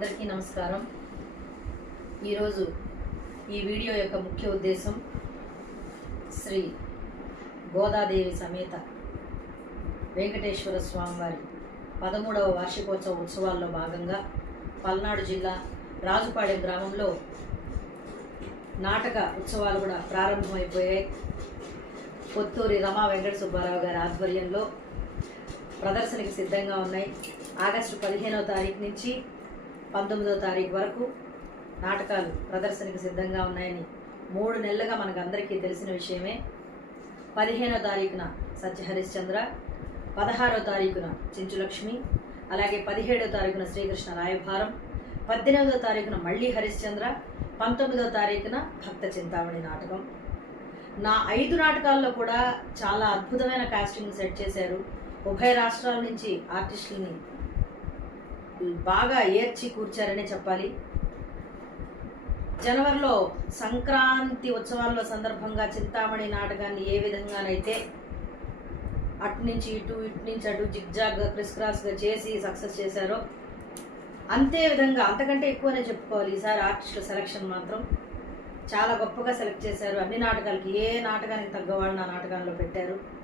అందరికీ నమస్కారం. ఈరోజు ఈ వీడియో యొక్క ముఖ్య ఉద్దేశం శ్రీ గోదాదేవి సమేత వెంకటేశ్వర స్వామివారి పదమూడవ వార్షికోత్సవ ఉత్సవాల్లో భాగంగా పల్నాడు జిల్లా రాజుపాడెం గ్రామంలో నాటక ఉత్సవాలు కూడా ప్రారంభమైపోయాయి. కొత్తూరి రమా వెంకట సుబ్బారావు గారి ఆధ్వర్యంలో ప్రదర్శనకి సిద్ధంగా ఉన్నాయి. ఆగస్టు పదిహేనవ తారీఖు నుంచి పంతొమ్మిదవ తారీఖు వరకు నాటకాలు ప్రదర్శనకు సిద్ధంగా ఉన్నాయని మూడు నెలలుగా మనకు అందరికీ తెలిసిన విషయమే. పదిహేనో తారీఖున సత్య హరిశ్చంద్ర పదహారో తారీఖున చించులక్ష్మి అలాగే పదిహేడో తారీఖున శ్రీకృష్ణ రాయభారం పద్దెనిమిదో తారీఖున మళ్ళీ హరిశ్చంద్ర పంతొమ్మిదో తారీఖున భక్త చింతామణి నాటకం. నా ఐదు నాటకాల్లో కూడా చాలా అద్భుతమైన కాస్టింగ్ సెట్ చేశారు. ఉభయ రాష్ట్రాల నుంచి ఆర్టిస్టులని బాగా ఏర్చి కూర్చారనే చెప్పాలి. జనవరిలో సంక్రాంతి ఉత్సవాల్లో సందర్భంగా చింతామణి నాటకాన్ని ఏ విధంగానైతే అటు నుంచి ఇటు ఇటు నుంచి అటు జిగ్జాగ్ క్రిస్ క్రాస్గా చేసి సక్సెస్ చేశారో అంతే విధంగా అంతకంటే ఎక్కువనే చెప్పుకోవాలి. ఈసారి ఆర్టిస్టుల సెలక్షన్ మాత్రం చాలా గొప్పగా సెలెక్ట్ చేశారు. అన్ని నాటకాలకి ఏ నాటకానికి తగ్గ నా ఆ నాటకాల్లో పెట్టారు.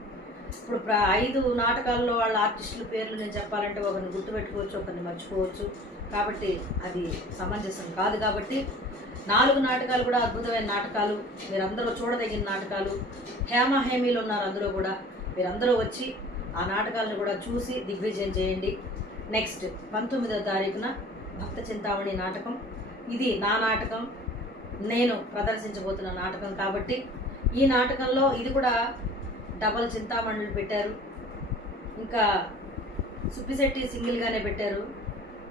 ఇప్పుడు ప్ర ఐదు నాటకాల్లో వాళ్ళ ఆర్టిస్టుల పేర్లు నేను చెప్పాలంటే ఒకరిని గుర్తుపెట్టుకోవచ్చు ఒకరిని మర్చిపోవచ్చు. కాబట్టి అది సమంజసం కాదు కాబట్టి నాలుగు నాటకాలు కూడా అద్భుతమైన నాటకాలు. మీరందరూ చూడదగిన నాటకాలు. హేమ హేమీలు ఉన్నారు అందులో కూడా. మీరందరూ వచ్చి ఆ నాటకాలను కూడా చూసి దిగ్విజయం చేయండి. నెక్స్ట్ పంతొమ్మిదవ తారీఖున భక్త చింతామణి నాటకం. ఇది నా నాటకం. నేను ప్రదర్శించబోతున్న నాటకం కాబట్టి ఈ నాటకంలో ఇది కూడా డబల్ చింతామణులు పెట్టారు. ఇంకా సుప్పిశెట్టి సింగిల్గానే పెట్టారు.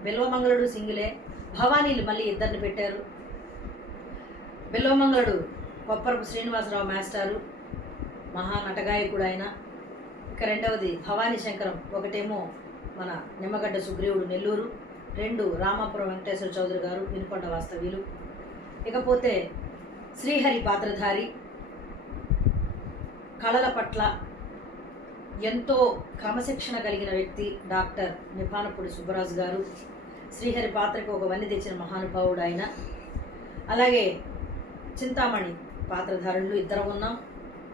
బెల్వమంగళుడు సింగిలే. భవానీలు మళ్ళీ ఇద్దరిని పెట్టారు. బెల్వమంగళుడు కొప్పరపు శ్రీనివాసరావు మాస్టారు. మహా నటగాయకుడు ఆయన. ఇక రెండవది భవానీ శంకరం. ఒకటేమో మన నిమ్మగడ్డ సుగ్రీవుడు నెల్లూరు. రెండు రామాపురం వెంకటేశ్వర చౌదరి గారు వినుకొండ వాస్తవ్యులు. ఇకపోతే శ్రీహరి పాత్రధారి. కళల పట్ల ఎంతో క్రమశిక్షణ కలిగిన వ్యక్తి డాక్టర్ నిపానపూడి సుబ్బరాజు గారు. శ్రీహరి పాత్రకు ఒక వన్ని తెచ్చిన మహానుభావుడు ఆయన అలాగే చింతామణి పాత్రధారులు ఇద్దరం ఉన్నాం.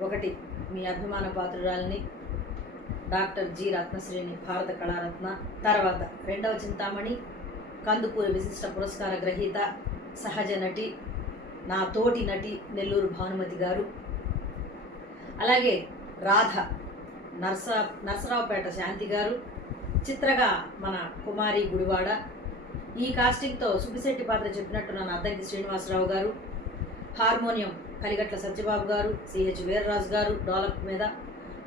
ఒకటి మీ అభిమాన పాత్రురాలని డాక్టర్ జి రత్నశ్రీని భారత కళారత్న. తర్వాత రెండవ చింతామణి కందుకూరి విశిష్ట పురస్కార గ్రహీత సహజ నటి నా తోటి నటి నెల్లూరు భానుమతి గారు. అలాగే రాధ నర్స నర్సరావుపేట శాంతి గారు చిత్రగా మన కుమారి గుడివాడ. ఈ కాస్టింగ్తో సుబ్బిశెట్టి పాత్ర చెప్పినట్టు నన్ను అద్దంకి శ్రీనివాసరావు గారు హార్మోనియం కలిగట్ల సత్యబాబు గారు సిహెచ్ వీర్రాజు గారు డోలక్ మీద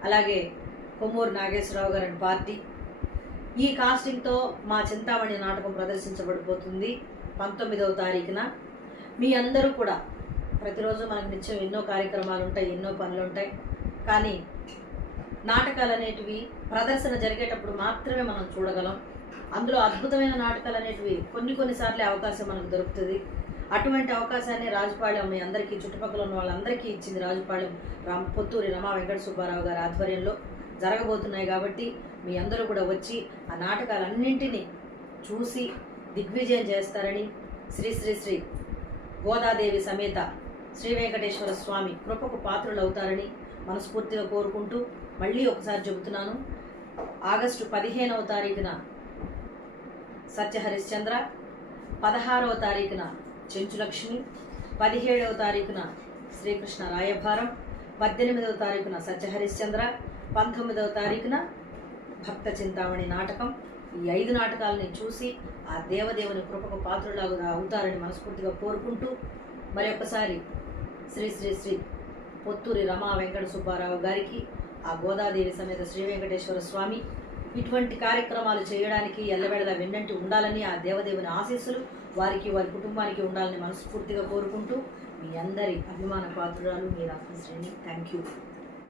అలాగే కొమ్మూరు నాగేశ్వరరావు గారి పార్టీ. ఈ కాస్టింగ్తో మా చింతామణి నాటకం ప్రదర్శించబడిపోతుంది పంతొమ్మిదవ తారీఖున. మీ అందరూ కూడా ప్రతిరోజు మనకు నిత్యం ఎన్నో కార్యక్రమాలు ఉంటాయి ఎన్నో పనులు ఉంటాయి. కానీ నాటకాలు అనేటివి ప్రదర్శన జరిగేటప్పుడు మాత్రమే మనం చూడగలం. అందులో అద్భుతమైన నాటకాలు అనేటివి కొన్ని కొన్నిసార్లు అవకాశం మనకు దొరుకుతుంది. అటువంటి అవకాశాన్ని రాజుపాళ్యం మీ అందరికీ చుట్టుపక్కల ఉన్న వాళ్ళందరికీ ఇచ్చింది రాజుపాళెం రామ్ పొత్తూరి రమా వెంకట సుబ్బారావు గారి ఆధ్వర్యంలో జరగబోతున్నాయి కాబట్టి మీ అందరూ కూడా వచ్చి ఆ నాటకాలన్నింటినీ చూసి దిగ్విజయం చేస్తారని శ్రీ శ్రీ శ్రీ గోదాదేవి సమేత శ్రీ వెంకటేశ్వర స్వామి కృపకు పాత్రులు అవుతారని మనస్ఫూర్తిగా కోరుకుంటూ మళ్ళీ ఒకసారి చెబుతున్నాను. ఆగస్టు పదిహేనవ తారీఖున సత్య హరిశ్చంద్ర పదహారవ తారీఖున చెంచులక్ష్మి పదిహేడవ తారీఖున శ్రీకృష్ణ రాయభారం పద్దెనిమిదవ తారీఖున సత్య హరిశ్చంద్ర పంతొమ్మిదవ తారీఖున భక్త చింతామణి నాటకం. ఈ ఐదు నాటకాలని చూసి ఆ దేవదేవుని కృపకు పాత్రులాగా అవుతారని మనస్ఫూర్తిగా కోరుకుంటూ మరి శ్రీ శ్రీ శ్రీ పొత్తూరి రమా వెంకట సుబ్బారావు గారికి ఆ గోదాదేవి సమేత శ్రీ వెంకటేశ్వర స్వామి ఇటువంటి కార్యక్రమాలు చేయడానికి ఎల్లవేళలా వెన్నంటి ఉండాలని ఆ దేవదేవుని ఆశీస్సులు వారికి వారి కుటుంబానికి ఉండాలని మనస్ఫూర్తిగా కోరుకుంటూ మీ అందరి అభిమాన పాత్రురాలు మీ రత్నశ్రేణి థ్యాంక్ యూ